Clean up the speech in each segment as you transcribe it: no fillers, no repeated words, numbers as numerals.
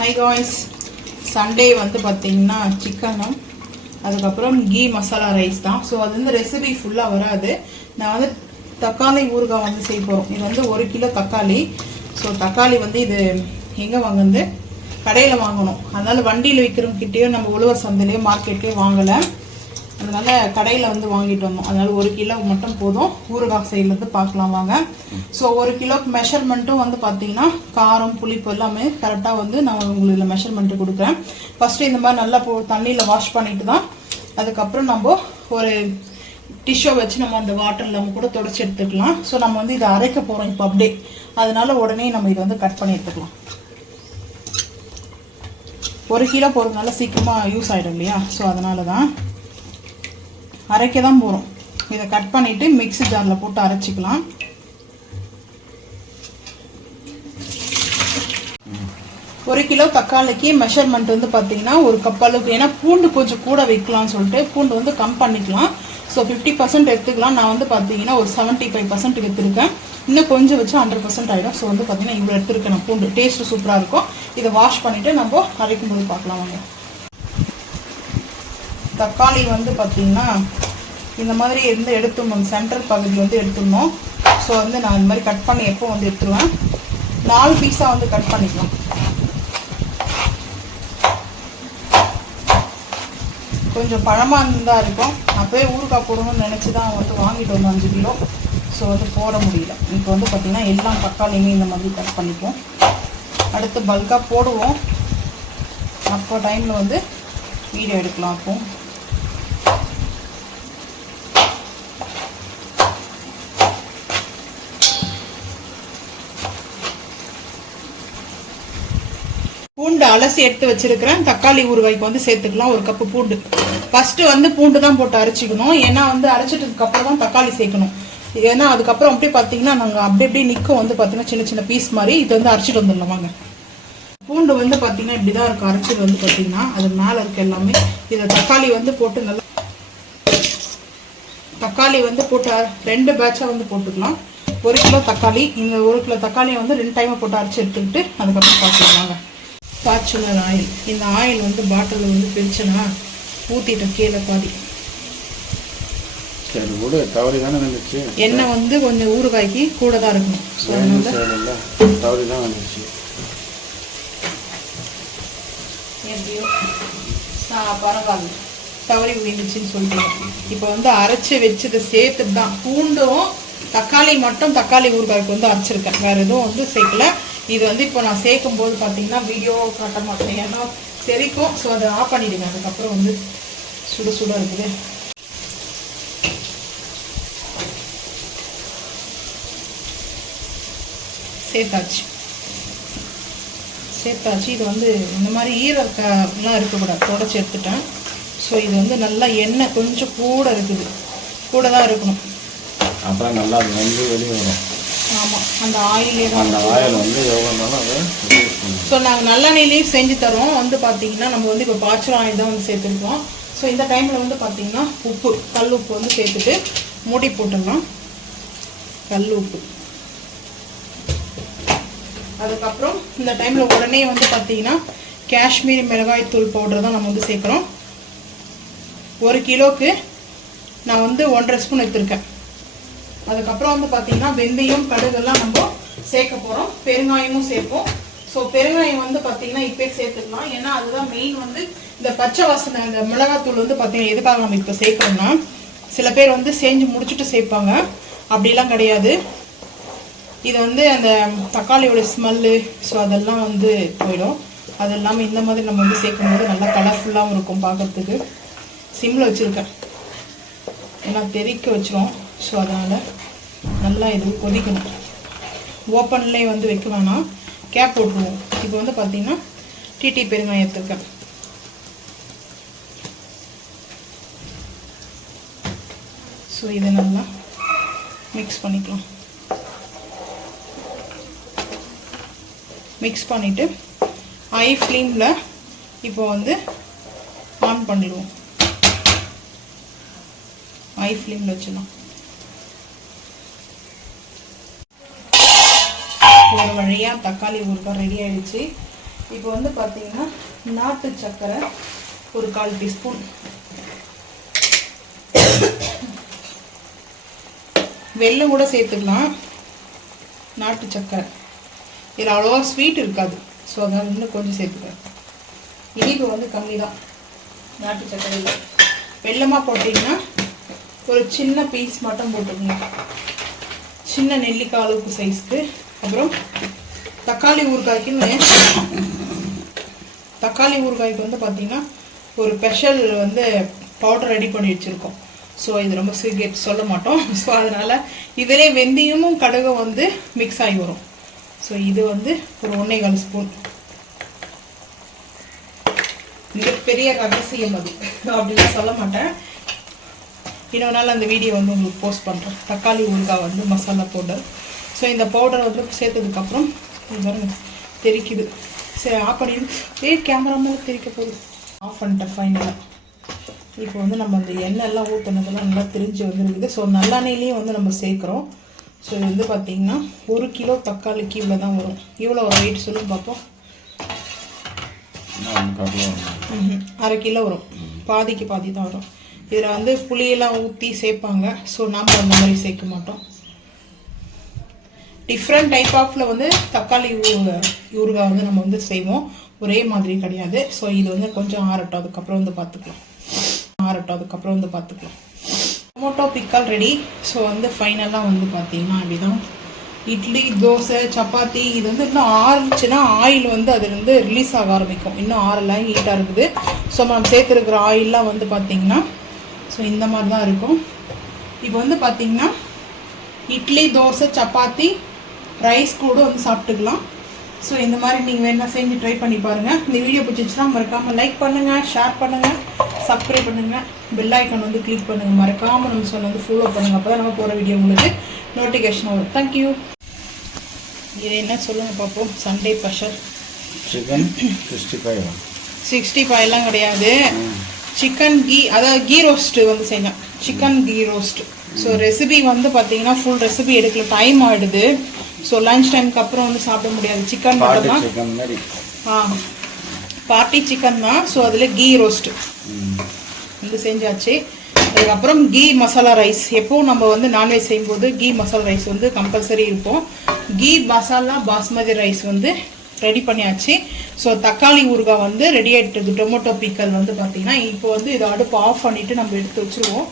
Hi guys, Sunday வந்து பார்த்தீங்கன்னா சிக்கனும் அதுக்கப்புறம் கீ மசாலா ரைஸ் தான். ஸோ அது வந்து ரெசிபி ஃபுல்லாக வராது. நான் வந்து தக்காளி ஊறுகாய் வந்து செய்ய போகிறோம். இது வந்து 1 கிலோ தக்காளி. ஸோ தக்காளி வந்து இது எங்கே வாங்குறது, கடையில் வாங்கணும். அதனால் வண்டியில் விற்கிறவங்கிட்டேயோ நம்ம உழவர் சந்தையிலையோ மார்க்கெட்லேயோ வாங்கலை. அதனால் கடையில் வந்து வாங்கிட்டு வந்தோம். அதனால் 1 கிலோ மட்டும் போதும். ஊறுகாய் செய்யறது பார்க்கலாம் வாங்க. ஸோ 1 கிலோக்கு மெஷர்மெண்ட்டும் வந்து பார்த்தீங்கன்னா காரம் புளிப்பு எல்லாமே கரெக்டாக வந்து நான் உங்களுக்கு மெஷர்மெண்ட்டு கொடுக்குறேன். ஃபஸ்ட்டு இந்த மாதிரி நல்லா தண்ணியில் வாஷ் பண்ணிட்டு தான் அதுக்கப்புறம் நம்ம ஒரு டிஷ்ஷை வச்சு நம்ம அந்த வாட்டரில் நம்ம கூட தொடச்சி எடுத்துக்கலாம். ஸோ நம்ம வந்து இதை அரைக்க போகிறோம் இப்போ அப்படியே. அதனால உடனே நம்ம இதை வந்து கட் பண்ணி எடுத்துக்கலாம். 1 கிலோ போகிறதுனால சீக்கிரமாக யூஸ் ஆகிடும் இல்லையா? ஸோ அதனால தான் அரைக்க தான் போகிறோம். இதை கட் பண்ணிவிட்டு மிக்ஸி ஜாரில் போட்டு அரைச்சிக்கலாம். ஒரு கிலோ தக்காளிக்கு மெஷர்மெண்ட் வந்து பார்த்தீங்கன்னா 1 கப் அளவுக்கு. ஏன்னா பூண்டு கொஞ்சம் கூட வைக்கலாம்னு சொல்லிட்டு பூண்டு வந்து கம் பண்ணிக்கலாம். ஸோ 50% எடுத்துக்கலாம். நான் வந்து பார்த்தீங்கன்னா ஒரு 75% எடுத்துருக்கேன். இன்னும் கொஞ்சம் வச்சு 100% ஆகிடும். ஸோ வந்து பார்த்தீங்கன்னா இவ்வளோ எடுத்துருக்கேன் நான் பூண்டு. டேஸ்ட்டு சூப்பராக இருக்கும். இதை வாஷ் பண்ணிவிட்டு நம்ம அரைக்கும் போது பார்க்கலாம் வாங்க. தக்காளி வந்து பார்த்தீங்கன்னா இந்த மாதிரி இருந்து எடுத்துடணும். சென்ட்ரல் பகுதி வந்து எடுத்துடணும். ஸோ வந்து நான் இந்த மாதிரி கட் பண்ணி எப்போ வந்து எடுத்துருவேன். 4 பீஸாக வந்து கட் பண்ணிக்கலாம். கொஞ்சம் பழமாக இருந்தால் இருக்கும். அப்போயே ஊறுகாய் போடணும்னு நினச்சி தான் வந்து வாங்கிட்டு வந்தோம் 5 கிலோ. ஸோ வந்து போட முடியல. இப்போ வந்து பார்த்திங்கன்னா எல்லா தக்காளியுமே இந்த மாதிரி கட் பண்ணிப்போம். அடுத்து பல்காக போடுவோம். அப்போ டைமில் வந்து வீடியோ எடுக்கலாம். அப்போ பூண்டு அலசி எடுத்து வச்சிருக்கிறேன். தக்காளி ஊறுகாய்க்கு வந்து சேர்த்துக்கலாம். 1 கப்பு பூண்டு. ஃபர்ஸ்ட் வந்து பூண்டு தான் போட்டு அரைச்சிக்கணும். ஏன்னா வந்து அரைச்சிட்டதுக்கு அப்புறம் தான் தக்காளி சேர்க்கணும். ஏன்னா அதுக்கப்புறம் அப்படி பார்த்தீங்கன்னா நாங்கள் அப்படி நிற்கும் வந்து பார்த்தீங்கன்னா சின்ன சின்ன பீஸ் மாதிரி. இது வந்து அரைச்சிட்டு வந்துடலாம் வாங்க. பூண்டு வந்து பார்த்தீங்கன்னா இப்படி தான் இருக்கும். அரைச்சிட்டு வந்து பார்த்தீங்கன்னா அது மேலே இருக்க எல்லாமே இதை தக்காளி வந்து போட்டு நல்லா தக்காளி வந்து போட்டு 2 பேட்சாக வந்து போட்டுக்கலாம். 1 கிலோ தக்காளி. இந்த 1 கிலோ தக்காளியை வந்து 2 டைமாக போட்டு அரைச்சி எடுத்துக்கிட்டு அதுக்கப்புறம் பார்க்கலாம் வாங்க. Fortuner oil. இந்த ஆயில் வந்து பாட்டிலில் வந்து பிரிச்சுனா ஊற்றிட்டேன் கீழே பாதி. எண்ணெய் வந்து கொஞ்சம் ஊறுகாய்க்கு கூட தான் இருக்கணும். ஸோ எப்படியோ பரவாயில்ல தவறி விழுந்துச்சுன்னு சொல்லிட்டு இப்போ வந்து அரைச்சி வச்சதை சேர்த்துட்டு தான் பூண்டும் தக்காளி மட்டும் தக்காளி ஊறுகாய்க்கு வந்து அரைச்சிருக்கேன். வேறு எதுவும் வந்து சேர்க்கல. இது வந்து இப்போ நான் சேர்க்கும் போது பார்த்தீங்கன்னா வீடியோ காட்ட மாட்டேன். ஏன்னா தெரிக்கும். ஸோ அதை ஆஃப் பண்ணிவிடுங்க. அதுக்கப்புறம் வந்து சுட சுட இருக்குது. சேர்த்தாச்சு. இது வந்து இந்த மாதிரி ஈரக்கெல்லாம் இருக்கக்கூடாது. தொடச்சி எடுத்துட்டேன். ஸோ இது வந்து நல்லா எண்ணெய் கொஞ்சம் கூட இருக்குது. கூட தான் இருக்கணும். அப்புறம் நல்லா வந்து வெளியே வரும். ஆமாம், அந்த ஆயிலே தான். அந்த ஆயில் வந்து எவ்வளோ. ஸோ நாங்கள் நல்லெண்ணெயிலையும் செஞ்சு தரோம். வந்து பார்த்தீங்கன்னா நம்ம வந்து இப்போ பாய்ச்சல் ஆயில் தான் வந்து சேர்த்துருக்கோம். ஸோ இந்த டைமில் வந்து பார்த்தீங்கன்னா உப்பு, கல் உப்பு வந்து சேர்த்துட்டு மூடி போட்டுடலாம். கல் உப்பு. அதுக்கப்புறம் இந்த டைமில் உடனே வந்து பார்த்தீங்கன்னா காஷ்மீரி மிளகாய் தூள் பவுடர் தான் நம்ம வந்து சேர்க்குறோம். 1 கிலோவுக்கு நான் வந்து 1.5 ஸ்பூன் எடுத்துருக்கேன். அதுக்கப்புறம் வந்து பார்த்தீங்கன்னா வெந்தயம் கடுகெல்லாம் நம்ம சேர்க்க போகிறோம். பெருங்காயமும் சேர்ப்போம். ஸோ பெருங்காயம் வந்து பார்த்தீங்கன்னா இப்போ சேர்த்துக்கலாம். ஏன்னா அதுதான் மெயின். வந்து இந்த பச்சை வாசனை இந்த மிளகாத்தூள் வந்து பார்த்தீங்கன்னா எதுக்காக நம்ம இப்போ சேர்க்கணும்னா, சில பேர் வந்து செஞ்சு முடிச்சுட்டு சேர்ப்பாங்க. அப்படிலாம் கிடையாது. இது வந்து அந்த தக்காளியோட ஸ்மெல்லு ஸோ அதெல்லாம் வந்து போயிடும். அது இல்லாமல் இந்த மாதிரி நம்ம வந்து சேர்க்கும்போது நல்லா கலர்ஃபுல்லாகவும் இருக்கும் பார்க்குறதுக்கு. சிம்மில் வச்சுருக்கேன் ஏன்னா தெறிக்க வச்சிரும். ஸோ அதனால் நல்லா இது கொதிக்கணும். ஓப்பன்லேயே வந்து வைக்க வேணாம், கேப் போட்டுருவோம். இப்போ வந்து பார்த்தீங்கன்னா டிடி பெருங்காயம் எடுத்துருக்கேன். ஸோ இதை நல்லா மிக்ஸ் பண்ணிக்கலாம். மிக்ஸ் பண்ணிவிட்டு ஹை ஃப்ளேமில் இப்போ வந்து ஆன் பண்ணிடுவோம். ஹை ஃப்ளேமில் வச்சிடலாம். ஒரு வழியாக தக்காளி ஊறுகாய் ரெடி ஆகிடுச்சு. இப்போ வந்து பார்த்தீங்கன்னா நாட்டு சர்க்கரை ஒரு 1/4 டீஸ்பூன், வெல்லம் கூட சேர்த்துக்கலாம். நாட்டு சர்க்கரை இதில் அவ்வளோவா ஸ்வீட் இருக்காது, ஸோ அதனால் இன்னும் கொஞ்சம் சேர்த்துக்கிறேன். இனிப்பு வந்து கம்மி தான் நாட்டு சர்க்கரையில். வெல்லமாக போட்டிங்கன்னா ஒரு சின்ன பீஸ் மட்டும் போட்டுக்கணும், சின்ன நெல்லிக்காய் அளவுக்கு சைஸ்க்கு. அப்புறம் தக்காளி ஊறுகாய்க்குன்னு தக்காளி ஊறுகாய்க்கு வந்து பார்த்திங்கன்னா ஒரு ஸ்பெஷல் வந்து பவுடர் ரெடி பண்ணி வச்சுருக்கோம். ஸோ இது ரொம்ப சீக்கிரம் சொல்ல மாட்டோம். ஸோ அதனால் இதிலே வெந்தயமும் கடுகும் வந்து மிக்ஸ் ஆகி வரும். ஸோ இது வந்து ஒரு 1.25 ஸ்பூன். மிகப்பெரிய ரகசியம் அது, அப்படிலாம் சொல்ல மாட்டேன். இன்னொரு நாள் அந்த வீடியோ வந்து உங்களுக்கு போஸ்ட் பண்ணுறேன். தக்காளி ஊறுகாய் வந்து மசாலா பவுடர். ஸோ இந்த பவுடர் வந்து சேர்த்ததுக்கப்புறம் இது பாருங்க தெரிக்குது. சரி ஆஃப் பண்ணிடு. கேமரா மேலே தெரிக்க போகுது. ஆஃப் பண்ணிட்டேன் ஃபைனலாக. இப்போ வந்து நம்ம அந்த எண்ணெய்லாம் ஊற்றினதெல்லாம் நல்லா திரிஞ்சு வந்துருக்குது. ஸோ நல்லெண்ணெயிலையும் வந்து நம்ம சேர்க்குறோம். ஸோ இது வந்து பார்த்திங்கன்னா 1 கிலோ தக்காளிக்கு இவ்வளோ தான் வரும். இவ்வளோ ஒரு வெயிட் சொல்லுங்க பார்ப்போம். 1/2 கிலோ வரும். பாதிக்கு பாதி தான் வரும். இதில் வந்து புளியெல்லாம் ஊற்றி சேர்ப்பாங்க. ஸோ நாம் அந்த மாதிரி சேர்க்க மாட்டோம். டிஃப்ரெண்ட் டைப் ஆஃபில் வந்து தக்காளி ஊறுகாய் வந்து நம்ம வந்து செய்வோம், ஒரே மாதிரி கிடையாது. ஸோ இது வந்து கொஞ்சம் ஆறட்டும், அதுக்கப்புறம் வந்து பார்த்துக்கலாம். டொமேட்டோ பிக்கல் ரெடி. ஸோ வந்து ஃபைனலாக வந்து பார்த்தீங்கன்னா அப்படிதான் இட்லி, தோசை, சப்பாத்தி இது வந்து இன்னும் ஆறுச்சுன்னா ஆயில் வந்து அதுலேருந்து ரிலீஸ் ஆக ஆரம்பிக்கும். இன்னும் ஆறெல்லாம் ஹீட்டாக இருக்குது. ஸோ நம்ம சேர்த்துருக்கிற ஆயிலெலாம் வந்து பார்த்திங்கன்னா ஸோ இந்த மாதிரி தான் இருக்கும். இப்போ வந்து பார்த்திங்கன்னா இட்லி, தோசை, சப்பாத்தி, ரைஸ் கூட வந்து சாப்பிட்டுக்கலாம். ஸோ இந்த மாதிரி நீங்கள் வேணால் செஞ்சு ட்ரை பண்ணி பாருங்கள். இந்த வீடியோ பிடிச்சிச்சுன்னா மறக்காமல் லைக் பண்ணுங்கள், ஷேர் பண்ணுங்கள், சப்ஸ்கிரைப் பண்ணுங்கள், பெல் ஐக்கான் வந்து கிளிக் பண்ணுங்கள். மறக்காமல் நம்ம சொன்ன வந்து ஃபாலோ பண்ணுங்கள். அப்போ தான் நம்ம போகிற வீடியோ உங்களுக்கு நோட்டிஃபிகேஷன் வரும். தேங்க்யூ. இது என்ன சொல்லுங்கள் பார்ப்போம். சண்டே ஸ்பெஷல் சிக்கன் 65 கிடையாது. சிக்கன் கீ, அதாவது கீ ரோஸ்ட்டு வந்து செஞ்சேன். Chicken ghee roast. So recipe வந்து பார்த்தீங்கன்னா ஃபுல் ரெசிபி எடுக்கல, டைம் ஆகிடுது. ஸோ லன்ச் டைமுக்கு அப்புறம் வந்து சாப்பிட முடியாது. சிக்கன் மட்டும் தான். பார்ட்டி சிக்கன் தான். ஸோ அதில் கீ ரோஸ்ட்டு வந்து செஞ்சாச்சு. அதுக்கப்புறம் கீ மசாலா ரைஸ். எப்போவும் நம்ம வந்து நான்வெஜ் செய்யும்போது கீ மசாலா ரைஸ் வந்து கம்பல்சரி இருக்கும். கீ மசாலா பாஸ்மதி ரைஸ் வந்து ரெடி பண்ணியாச்சு. ஸோ தக்காளி ஊறுகாய் வந்து ரெடி ஆகிட்டு. டொமேட்டோ பிக்கல் வந்து பார்த்தீங்கன்னா இப்போ வந்து இதை அடுப்பு ஆஃப் பண்ணிவிட்டு நம்ம எடுத்து வச்சுருவோம்.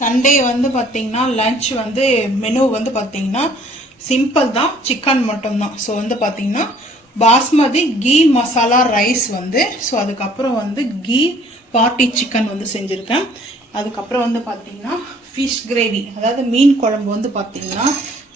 சண்டே வந்து பார்த்தீங்கன்னா லன்ச் வந்து மெனு வந்து பார்த்தீங்கன்னா சிம்பிள் தான், சிக்கன் மட்டும்தான். ஸோ வந்து பார்த்தீங்கன்னா பாஸ்மதி கீ மசாலா ரைஸ் வந்து, ஸோ அதுக்கப்புறம் வந்து கீ பார்ட்டி சிக்கன் வந்து செஞ்சுருக்கேன். அதுக்கப்புறம் வந்து பார்த்தீங்கன்னா ஃபிஷ் கிரேவி, அதாவது மீன் குழம்பு வந்து பார்த்தீங்கன்னா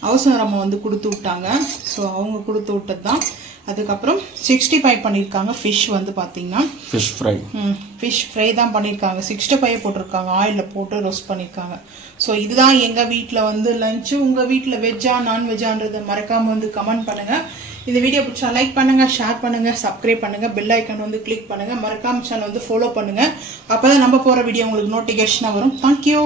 அவசரமா வந்து கொடுத்து விட்டாங்க. ஸோ அவங்க கொடுத்து விட்டது தான். அதுக்கப்புறம் 65 பண்ணியிருக்காங்க. ஃபிஷ் வந்து பார்த்தீங்கன்னா ஃபிஷ் ஃப்ரை தான் பண்ணியிருக்காங்க. 65 போட்டிருக்காங்க, ஆயிலில் போட்டு ரோஸ்ட் பண்ணியிருக்காங்க. ஸோ இதுதான் எங்கள் வீட்டில் வந்து லஞ்சு. உங்கள் வீட்டில் வெஜ்ஜா நான்வெஜ்ஜான்றதை மறக்காமல் வந்து கமெண்ட் பண்ணுங்கள். இந்த வீடியோ பிடிச்சா லைக் பண்ணுங்கள், ஷேர் பண்ணுங்கள், சப்ஸ்கிரைப் பண்ணுங்கள், பெல் ஐக்கான் வந்து கிளிக் பண்ணுங்கள், மறக்காம சேனல் வந்து ஃபாலோ பண்ணுங்கள். அப்போ தான் நம்ம போகிற வீடியோ உங்களுக்கு நோட்டிஃபிகேஷனாக வரும். தேங்க்யூ.